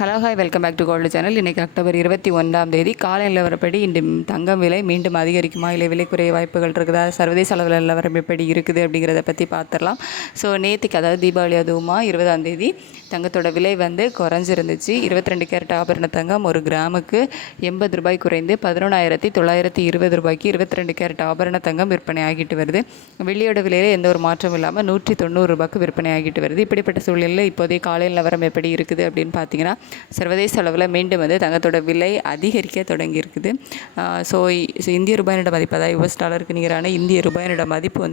Hello hi welcome back to Gold channel. இன்றைக்கி October 21 காலை நிலவரப்படி இந்த தங்கம் விலை மீண்டும் அதிகரிக்குமா இல்லை விலை குறைய வாய்ப்புகள் இருக்குதா, சர்வதேச அளவில் நிலவரம் எப்படி இருக்குது அப்படிங்கிறத பற்றி பார்த்துடலாம். ஸோ நேற்றுக்கு அதாவது தீபாவளி அதுவுமா 20 தங்கத்தோட விலை குறைஞ்சிருந்துச்சு. 22 கேரட் ஆபரண தங்கம் ஒரு கிராமுக்கு 80 ரூபாய் குறைந்து 11,920 ரூபாய்க்கு 22 கேரட் ஆபரண தங்கம் விற்பனை ஆகிட்டு வருது. வெள்ளியோட விலையில் எந்த ஒரு மாற்றமும் இல்லாமல் 190 ரூபாய்க்கு விற்பனை ஆகிட்டு வருது. இப்படிப்பட்ட சூழ்நிலையில் இப்போதைய காலை நிலவரம் எப்படி இருக்குது அப்படின்னு பார்த்தீங்கன்னா, சர்வதேச அளவில் மீண்டும் தங்கத்தோட விலை அதிகரிக்க தொடங்கியிருக்குது. ஸோ இந்திய ரூபாயினோட மதிப்பு, அதாவது US டாலருக்கு நிகரான இந்திய ரூபாயினோட மதிப்பு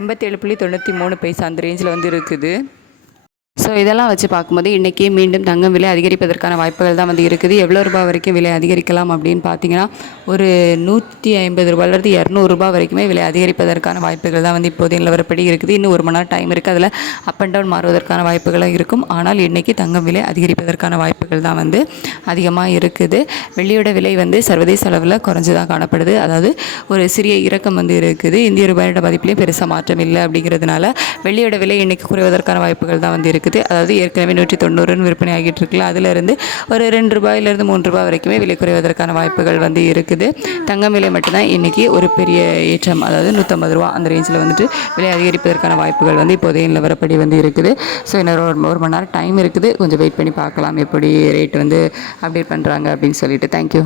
87.93 அந்த ரேஞ்சில் இருக்குது. ஸோ இதெல்லாம் வச்சு பார்க்கும்போது இன்றைக்கி மீண்டும் தங்கம் விலை அதிகரிப்பதற்கான வாய்ப்புகள் தான் இருக்குது. எவ்வளோ ரூபாய் வரைக்கும் விலை அதிகரிக்கலாம் அப்படின்னு பார்த்தீங்கன்னா, ஒரு 150 ரூபாயிலிருந்து 200 ரூபாய் வரைக்குமே விலை அதிகரிப்பதற்கான வாய்ப்புகள் தான் இப்போது நிலவரப்படி இருக்குது. இன்னும் 1 மணி நேரம் டைம் இருக்குது. அதில் அப் அண்ட் டவுன் மாறுவதற்கான வாய்ப்புகளும் இருக்கும். ஆனால் இன்றைக்கி தங்கம் விலை அதிகரிப்பதற்கான வாய்ப்புகள் தான் அதிகமாக இருக்குது. வெள்ளியோட விலை சர்வதேச அளவில் குறைஞ்சி தான் காணப்படுது. அதாவது ஒரு சிறிய இறக்கம் இருக்குது. இந்திய ரூபாயோட மதிப்பிலையும் பெருசாக மாற்றம் இல்லை. அப்படிங்கிறதுனால வெள்ளியோட விலை இன்றைக்கி குறைவதற்கான வாய்ப்புகள் தான் இருக்குது. அதாவது ஏற்கனவே 190 விற்பனை ஆகிட்டு இருக்குல்ல, அதிலிருந்து ஒரு 2 ரூபாயிலிருந்து 3 ரூபாய் வரைக்குமே விலை குறைவதற்கான வாய்ப்புகள் இருக்குது. தங்கம் விலை மட்டும்தான் இன்றைக்கி ஒரு பெரிய ஏற்றம், அதாவது 150 ரூபா அந்த ரேஞ்சில் விலை அதிகரிப்பதற்கான வாய்ப்புகள் இப்போதைய நிலவரப்படி இருக்குது. ஸோ இன்னொரு 1 மணி நேரம் டைம் இருக்குது. கொஞ்சம் வெயிட் பண்ணி பார்க்கலாம் எப்படி ரேட் அப்டேட் பண்ணுறாங்க அப்படின்னு சொல்லிட்டு. தேங்க்யூ.